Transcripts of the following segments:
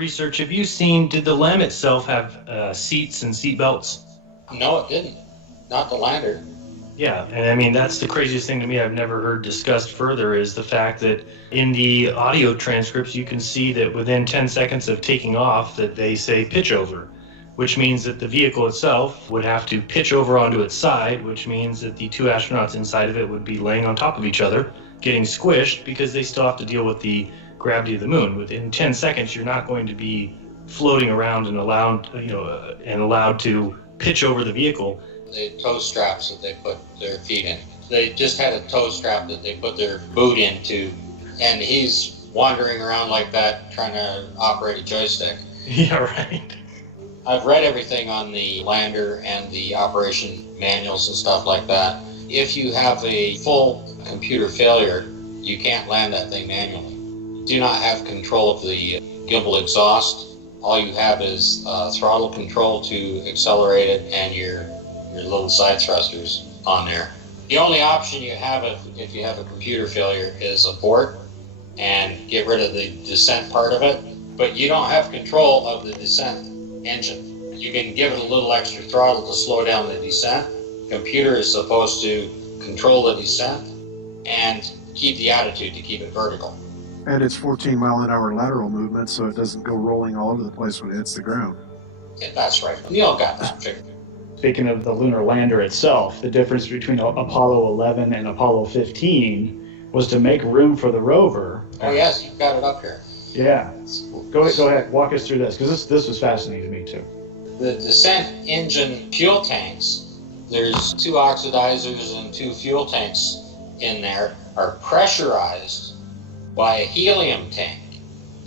research, have you seen, did the LEM itself have seats and seat belts? No, it didn't. Not the lander. Yeah, and I mean, that's the craziest thing to me I've never heard discussed further is the fact that in the audio transcripts, you can see that within 10 seconds of taking off that they say pitch over, which means that the vehicle itself would have to pitch over onto its side, which means that the two astronauts inside of it would be laying on top of each other, getting squished because they still have to deal with the gravity of the moon. Within 10 seconds, you're not going to be floating around and allowed to pitch over the vehicle. The toe straps that they put their feet in. They just had a toe strap that they put their boot into, and he's wandering around like that trying to operate a joystick. Yeah, right. I've read everything on the lander and the operation manuals and stuff like that. If you have a full computer failure, you can't land that thing manually. You do not have control of the gimbal exhaust. All you have is throttle control to accelerate it and your little side thrusters on there. The only option you have if you have a computer failure is abort and get rid of the descent part of it, but you don't have control of the descent engine. You can give it a little extra throttle to slow down the descent. The computer is supposed to control the descent and keep the attitude to keep it vertical. And it's 14-mile-an-hour lateral movement, so it doesn't go rolling all over the place when it hits the ground. Yeah, that's right. Neil got that figured. Speaking of the lunar lander itself, the difference between Apollo 11 and Apollo 15 was to make room for the rover. Oh yes, you've got it up here. Yeah. Go ahead, walk us through this, because this was fascinating to me too. The descent engine fuel tanks, there's 2 oxidizers and 2 fuel tanks in there, are pressurized by a helium tank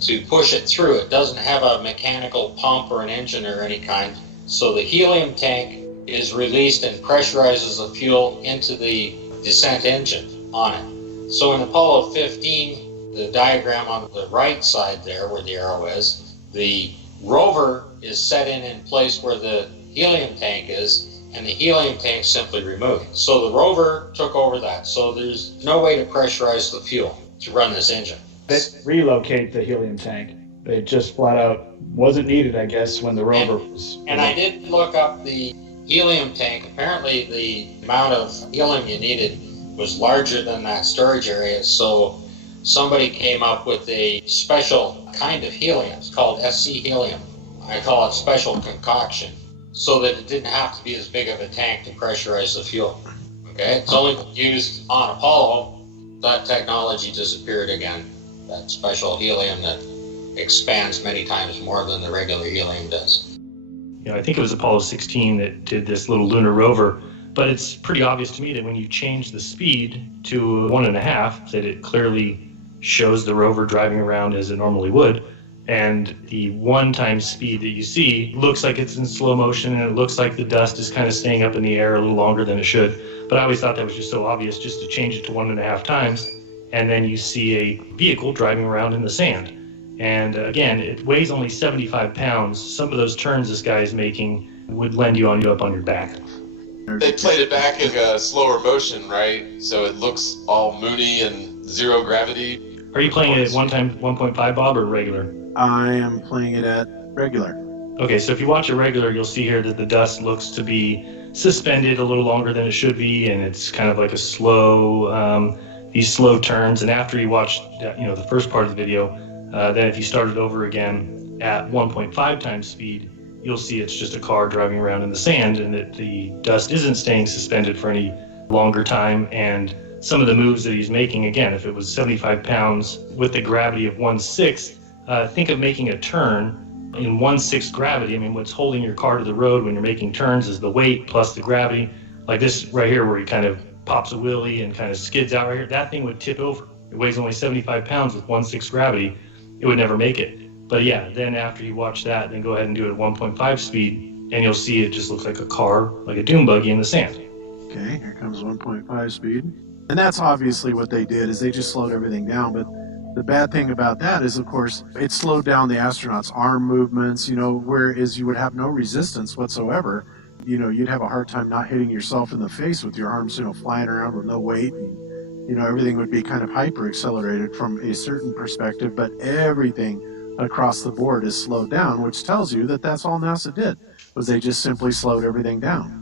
to push it through. It doesn't have a mechanical pump or an engine or any kind. So the helium tank is released and pressurizes the fuel into the descent engine on it. So in Apollo 15, the diagram on the right side there where the arrow is, the rover is set in place where the helium tank is, and the helium tank simply removed. So the rover took over that. So there's no way to pressurize the fuel to run this engine. They relocate the helium tank. It just flat out wasn't needed, I guess, when the rover was... And I did look up the helium tank. Apparently the amount of helium you needed was larger than that storage area, so somebody came up with a special kind of helium. It's called SC helium. I call it special concoction, so that it didn't have to be as big of a tank to pressurize the fuel. Okay, it's only used on Apollo. That technology disappeared again. That special helium that expands many times more than the regular helium does. I think it was Apollo 16 that did this little lunar rover, but it's pretty obvious to me that when you change the speed to 1.5, that it clearly shows the rover driving around as it normally would, and the 1 times speed that you see looks like it's in slow motion, and it looks like the dust is kind of staying up in the air a little longer than it should. But I always thought that was just so obvious, just to change it to 1.5 times, and then you see a vehicle driving around in the sand. And again, it weighs only 75 pounds. Some of those turns this guy is making would lend you up on your back. They played it back in a slower motion, right? So it looks all moony and zero gravity. Are you playing it at 1.5, Bob, or regular? I am playing it at regular. Okay, so if you watch it regular, you'll see here that the dust looks to be suspended a little longer than it should be, and it's kind of like a slow, these slow turns. And after you watch, the first part of the video, then if you start it over again at 1.5 times speed, you'll see it's just a car driving around in the sand, and that the dust isn't staying suspended for any longer time. And some of the moves that he's making, again, if it was 75 pounds with the gravity of 1/6, think of making a turn in 1/6 gravity. I mean, what's holding your car to the road when you're making turns is the weight plus the gravity. Like this right here, where he kind of pops a wheelie and kind of skids out right here, that thing would tip over. It weighs only 75 pounds with 1/6 gravity. It would never make it. But yeah, then after you watch that, then go ahead and do it at 1.5 speed, and you'll see it just looks like a car, like a dune buggy in the sand. Okay, here comes 1.5 speed. And that's obviously what they did, is they just slowed everything down. But the bad thing about that is, of course, it slowed down the astronauts' arm movements, whereas you would have no resistance whatsoever. You'd have a hard time not hitting yourself in the face with your arms, flying around with no weight. And, everything would be kind of hyper accelerated from a certain perspective, but everything across the board is slowed down, which tells you that that's all NASA did, was they just simply slowed everything down.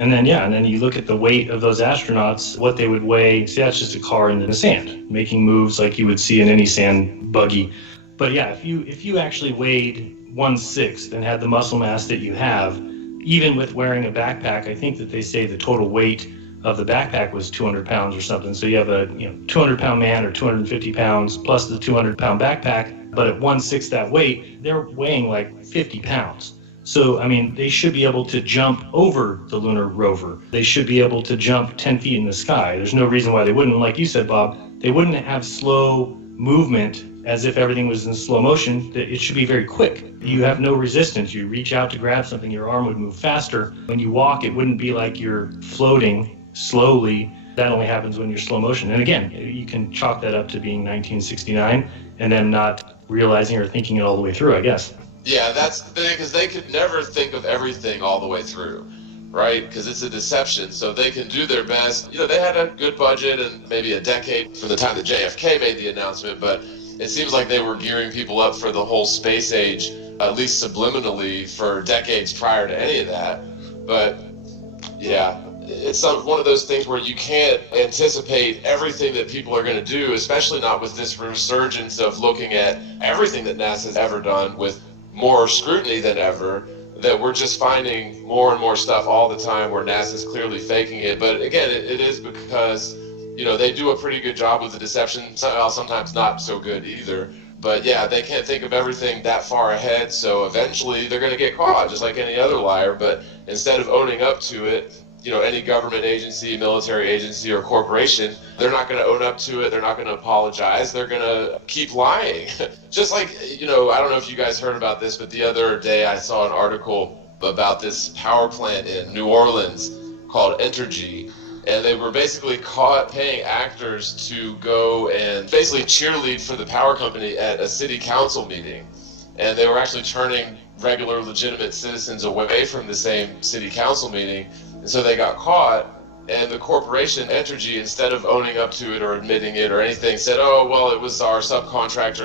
And then you look at the weight of those astronauts, what they would weigh. See, that's just a car in the sand, making moves like you would see in any sand buggy. But yeah, if you actually weighed 1/6 and had the muscle mass that you have, even with wearing a backpack, I think that they say the total weight of the backpack was 200 pounds or something. So you have a 200-pound man or 250 pounds plus the 200-pound backpack, but at 1/6 that weight, they're weighing like 50 pounds. So, I mean, they should be able to jump over the lunar rover. They should be able to jump 10 feet in the sky. There's no reason why they wouldn't. Like you said, Bob, they wouldn't have slow movement as if everything was in slow motion. It should be very quick. You have no resistance. You reach out to grab something, your arm would move faster. When you walk, it wouldn't be like you're floating slowly. That only happens when you're slow motion. And again, you can chalk that up to being 1969 and them not realizing or thinking it all the way through, I guess. Yeah, that's the thing, because they could never think of everything all the way through, right? Because it's a deception, so they can do their best. They had a good budget and maybe a decade from the time that JFK made the announcement, but it seems like they were gearing people up for the whole space age, at least subliminally, for decades prior to any of that. But yeah, it's one of those things where you can't anticipate everything that people are going to do, especially not with this resurgence of looking at everything that NASA's ever done with more scrutiny than ever, that we're just finding more and more stuff all the time where NASA's clearly faking it. But again, it is because, they do a pretty good job with the deception, sometimes not so good either. But yeah, they can't think of everything that far ahead, so eventually they're going to get caught, just like any other liar. But instead of owning up to it, any government agency, military agency, or corporation, they're not going to own up to it. They're not going to apologize. They're going to keep lying. Just like, I don't know if you guys heard about this, but the other day I saw an article about this power plant in New Orleans called Entergy. And they were basically caught paying actors to go and basically cheerlead for the power company at a city council meeting. And they were actually turning regular, legitimate citizens away from the same city council meeting. And so they got caught, and the corporation, Entergy, instead of owning up to it or admitting it or anything, said, oh, well, it was our subcontractor,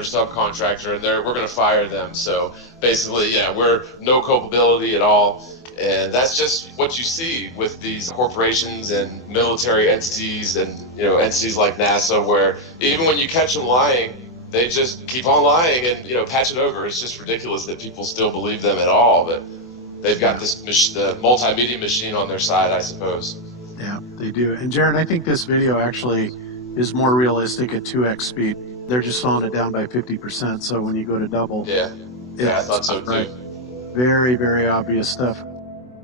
and we're going to fire them. So basically, yeah, we're no culpability at all. And that's just what you see with these corporations and military entities and, entities like NASA, where even when you catch them lying, they just keep on lying and, patch it over. It's just ridiculous that people still believe them at all. But they've got the multimedia machine on their side, I suppose. Yeah, they do. And Jaron, I think this video actually is more realistic at 2x speed. They're just slowing it down by 50%. So when you go to double, yeah, I thought so too. Very, very obvious stuff.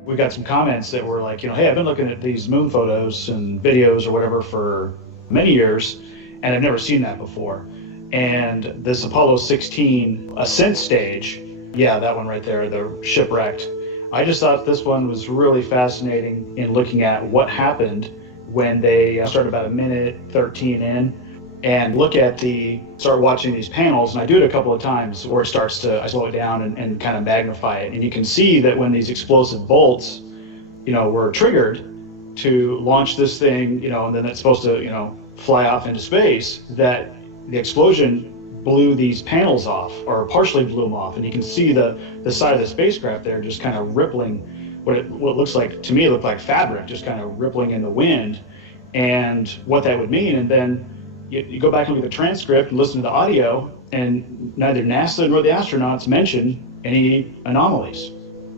We got some comments that were like, hey, I've been looking at these moon photos and videos or whatever for many years, and I've never seen that before. And this Apollo 16 ascent stage, yeah, that one right there, the shipwrecked. I just thought this one was really fascinating in looking at what happened when they started about a minute 13 in, and start watching these panels. And I do it a couple of times where I slow it down and kind of magnify it. And you can see that when these explosive bolts, were triggered to launch this thing, and then it's supposed to, fly off into space, that the explosion blew these panels off, or partially blew them off. And you can see the side of the spacecraft there just kind of rippling, what looks like, to me, it looked like fabric, just kind of rippling in the wind, and what that would mean. And then you go back and look at the transcript and listen to the audio, and neither NASA nor the astronauts mention any anomalies.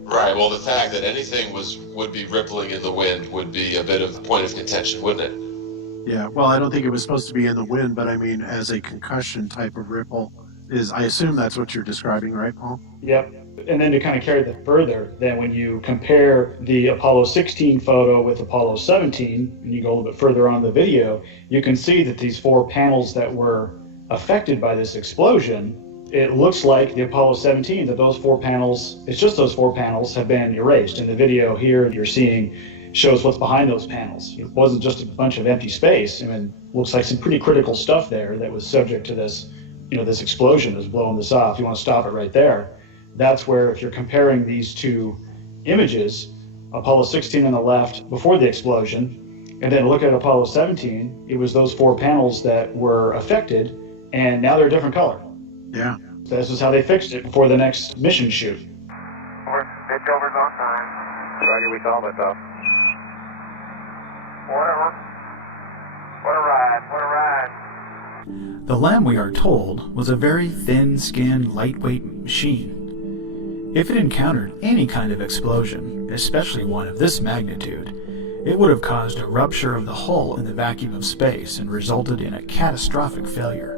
Right. Well, the fact that anything would be rippling in the wind would be a bit of a point of contention, wouldn't it? Yeah. Well, I don't think it was supposed to be in the wind, but I mean, as a concussion type of ripple, I assume that's what you're describing, right, Paul? Yep. And then to kind of carry that further, then when you compare the Apollo 16 photo with Apollo 17, and you go a little bit further on the video, you can see that these four panels that were affected by this explosion, it looks like the Apollo 17, that those four panels, it's just those four panels have been erased. In the video here you're seeing shows what's behind those panels. It wasn't just a bunch of empty space. I mean, looks like some pretty critical stuff there that was subject to this, this explosion that was blowing this off. You want to stop it right there. That's where, if you're comparing these two images, Apollo 16 on the left before the explosion, and then look at Apollo 17, it was those four panels that were affected, and now they're a different color. Yeah. This is how they fixed it for the next mission shoot. Pitch over's on time. Roger, we call it up. Whatever. What a ride, what a ride. The LAM, we are told, was a very thin-skinned, lightweight machine. If it encountered any kind of explosion, especially one of this magnitude, it would have caused a rupture of the hull in the vacuum of space and resulted in a catastrophic failure.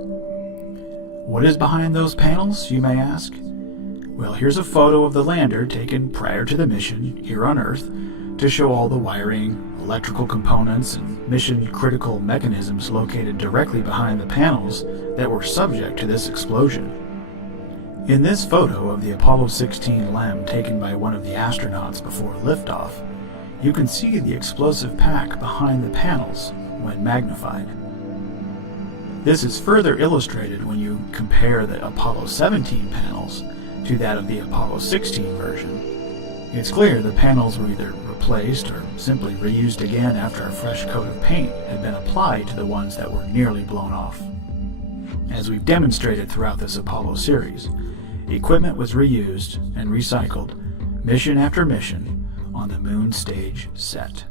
What is behind those panels, you may ask? Well, here's a photo of the lander taken prior to the mission here on Earth to show all the wiring, electrical components, and mission-critical mechanisms located directly behind the panels that were subject to this explosion. In this photo of the Apollo 16 LAM taken by one of the astronauts before liftoff, you can see the explosive pack behind the panels when magnified. This is further illustrated when you compare the Apollo 17 panels to that of the Apollo 16 version. It's clear the panels were either replaced or simply reused again after a fresh coat of paint had been applied to the ones that were nearly blown off. As we've demonstrated throughout this Apollo series, equipment was reused and recycled mission after mission on the moon stage set.